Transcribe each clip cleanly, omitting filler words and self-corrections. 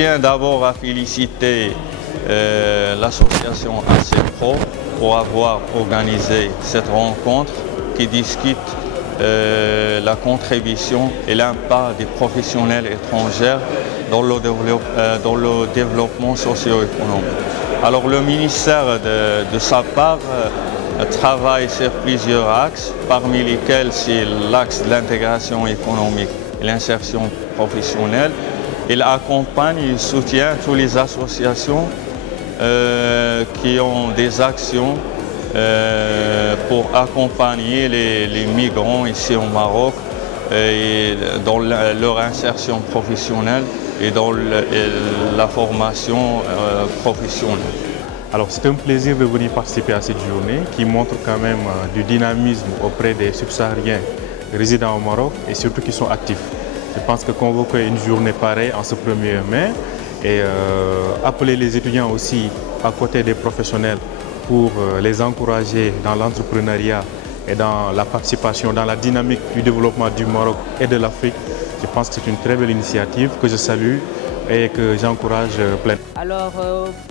Je tiens d'abord à féliciter l'association ACPRO pour avoir organisé cette rencontre qui discute la contribution et l'impact des professionnels étrangers dans le développement socio-économique. Alors le ministère de sa part travaille sur plusieurs axes, parmi lesquels c'est l'axe de l'intégration économique et l'insertion professionnelle. Il accompagne et soutient toutes les associations qui ont des actions pour accompagner les migrants ici au Maroc dans leur insertion professionnelle et dans la formation professionnelle. Alors c'est un plaisir de venir participer à cette journée qui montre quand même du dynamisme auprès des subsahariens résidant au Maroc et surtout qui sont actifs. Je pense que convoquer une journée pareille en ce 1er mai et appeler les étudiants aussi à côté des professionnels pour les encourager dans l'entrepreneuriat et dans la participation, dans la dynamique du développement du Maroc et de l'Afrique, je pense que c'est une très belle initiative que je salue et que j'encourage pleinement. Alors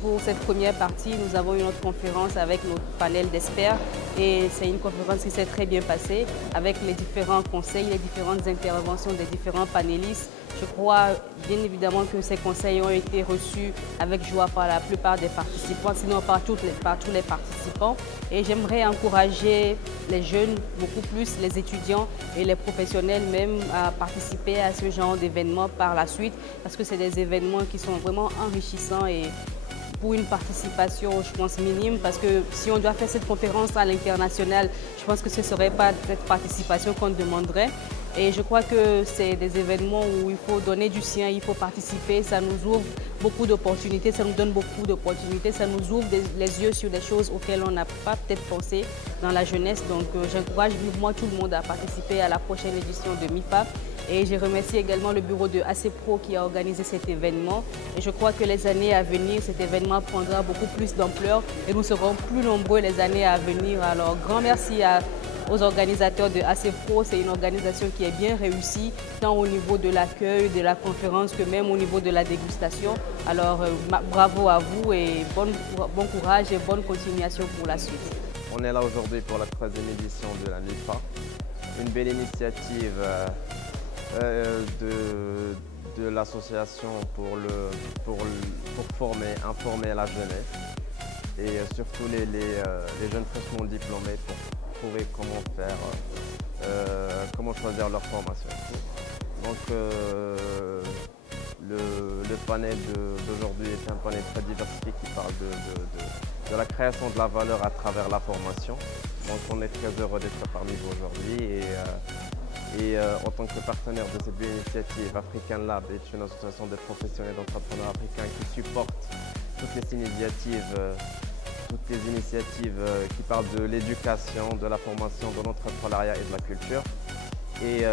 pour cette première partie, nous avons eu notre conférence avec notre panel d'experts et c'est une conférence qui s'est très bien passée avec les différents conseils, les différentes interventions des différents panélistes Je crois bien évidemment que ces conseils ont été reçus avec joie par la plupart des participants, sinon par tous les participants. Et j'aimerais encourager les jeunes, beaucoup plus les étudiants et les professionnels même à participer à ce genre d'événements par la suite, parce que c'est des événements qui sont vraiment enrichissants et pour une participation, je pense, minime, parce que si on doit faire cette conférence à l'international, je pense que ce ne serait pas cette participation qu'on demanderait. Et je crois que c'est des événements où il faut donner du sien, il faut participer, ça nous ouvre beaucoup d'opportunités, ça nous donne beaucoup d'opportunités, ça nous ouvre les yeux sur des choses auxquelles on n'a pas peut-être pensé dans la jeunesse. Donc j'encourage vivement tout le monde à participer à la prochaine édition de MIFA. Et je remercie également le bureau de ACPRO qui a organisé cet événement. Et je crois que les années à venir, cet événement prendra beaucoup plus d'ampleur et nous serons plus nombreux les années à venir. Alors, grand merci aux organisateurs de ACPRO. C'est une organisation qui est bien réussie, tant au niveau de l'accueil, de la conférence, que même au niveau de la dégustation. Alors, bravo à vous et bon courage et bonne continuation pour la suite. On est là aujourd'hui pour la 3e édition de la MIFA. Une belle initiative de l'association pour informer la jeunesse et surtout les jeunes fraîchement diplômés pour trouver comment faire, comment choisir leur formation. Donc le panel d'aujourd'hui est un panel très diversifié qui parle de la création de la valeur à travers la formation. Donc on est très heureux d'être parmi vous aujourd'hui et en tant que partenaire de cette belle initiative, African Lab est une association de professionnels d'entrepreneurs africains qui supporte toutes les initiatives qui parlent de l'éducation, de la formation, de l'entrepreneuriat et de la culture. Et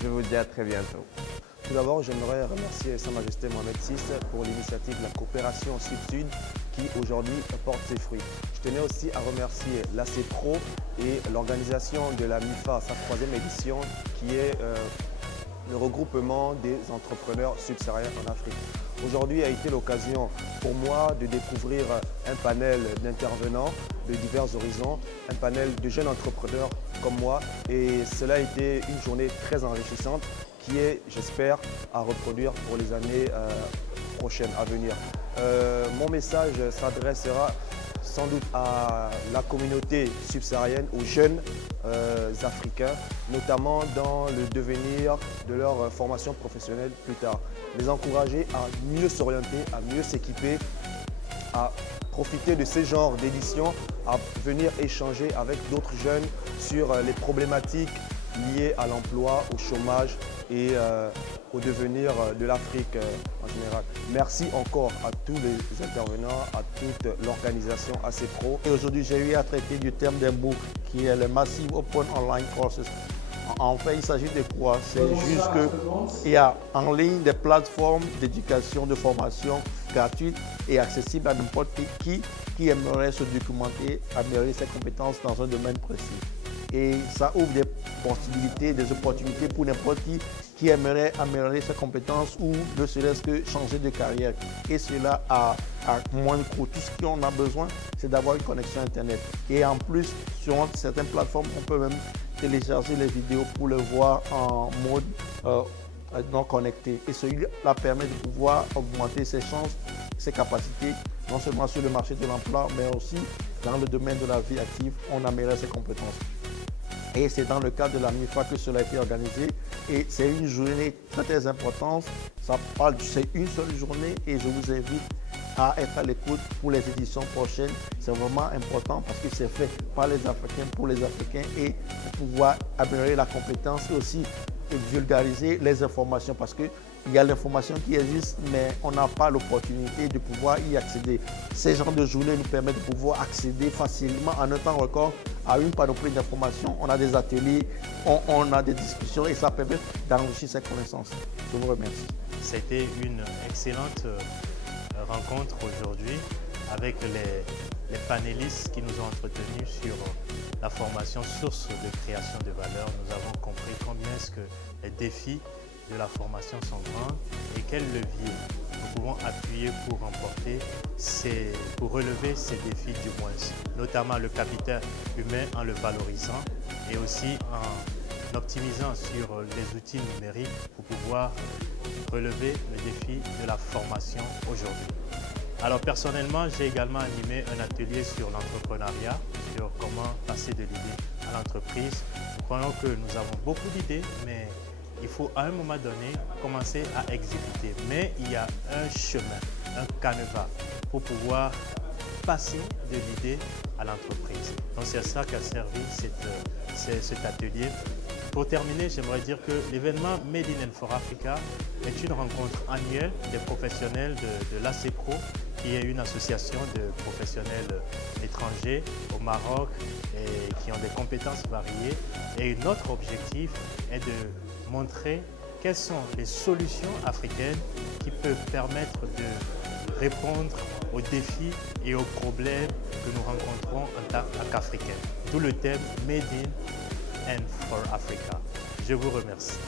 je vous dis à très bientôt. Tout d'abord, j'aimerais remercier Sa Majesté Mohamed VI pour l'initiative de la coopération Sud-Sud qui aujourd'hui porte ses fruits. Je tenais aussi à remercier l'ACPRO et l'organisation de la MIFA, sa 3e édition, qui est le regroupement des entrepreneurs subsahariens en Afrique. Aujourd'hui a été l'occasion pour moi de découvrir un panel d'intervenants de divers horizons, un panel de jeunes entrepreneurs comme moi, et cela a été une journée très enrichissante qui est, j'espère, à reproduire pour les années prochaines à venir. Mon message s'adressera sans doute à la communauté subsaharienne, aux jeunes africains, notamment dans le devenir de leur formation professionnelle plus tard. Les encourager à mieux s'orienter, à mieux s'équiper, à profiter de ces genres d'éditions, à venir échanger avec d'autres jeunes sur les problématiques liées à l'emploi, au chômage et au devenir de l'Afrique en général. Merci encore à tous les intervenants, à toute l'organisation ACPRO. Et aujourd'hui, j'ai eu à traiter du terme d'un MOOC qui est le Massive Open Online Courses. En fait, il s'agit de quoi? C'est juste qu'il y a en ligne des plateformes d'éducation, de formation gratuites et accessibles à n'importe qui aimerait se documenter, améliorer ses compétences dans un domaine précis. Et ça ouvre des possibilités, des opportunités pour n'importe qui aimerait améliorer ses compétences ou ne serait-ce que changer de carrière. Et cela à moindre coût. Tout ce qu'on a besoin, c'est d'avoir une connexion Internet. Et en plus, sur certaines plateformes, on peut même télécharger les vidéos pour le voir en mode non connecté. Et cela permet de pouvoir augmenter ses chances, ses capacités, non seulement sur le marché de l'emploi, mais aussi dans le domaine de la vie active, on améliore ses compétences. Et c'est dans le cadre de la MIFA que cela a été organisé. Et c'est une journée très très importante. C'est une seule journée et je vous invite à être à l'écoute pour les éditions prochaines. C'est vraiment important parce que c'est fait par les Africains pour les Africains et pour pouvoir améliorer la compétence et aussi vulgariser les informations parce qu'il y a l'information qui existe mais on n'a pas l'opportunité de pouvoir y accéder. Ces genres de journées nous permettent de pouvoir accéder facilement en un temps record à une panoplie d'informations. On a des ateliers, on a des discussions et ça permet d'enrichir ses connaissances. Je vous remercie. C'était une excellente rencontre aujourd'hui avec les panélistes qui nous ont entretenus sur la formation source de création de valeur. Nous avons compris combien est-ce que les défis de la formation sont grands et quels leviers nous pouvons appuyer pour relever ces défis du moins, notamment le capital humain en le valorisant et aussi en optimisant sur les outils numériques pour pouvoir relever le défi de la formation aujourd'hui. Alors personnellement, j'ai également animé un atelier sur l'entrepreneuriat, sur comment passer de l'idée à l'entreprise. Nous croyons que nous avons beaucoup d'idées, mais il faut à un moment donné commencer à exécuter. Mais il y a un chemin, un canevas pour pouvoir passer de l'idée à l'entreprise. Donc c'est à ça qu'a servi cet atelier. Pour terminer, j'aimerais dire que l'événement Made in for Africa est une rencontre annuelle des professionnels de l'ACPRO, qui est une association de professionnels étrangers au Maroc et qui ont des compétences variées. Et notre objectif est de montrer quelles sont les solutions africaines qui peuvent permettre de répondre aux défis et aux problèmes que nous rencontrons en tant qu'Africains. D'où le thème Made in and for Africa. Je vous remercie.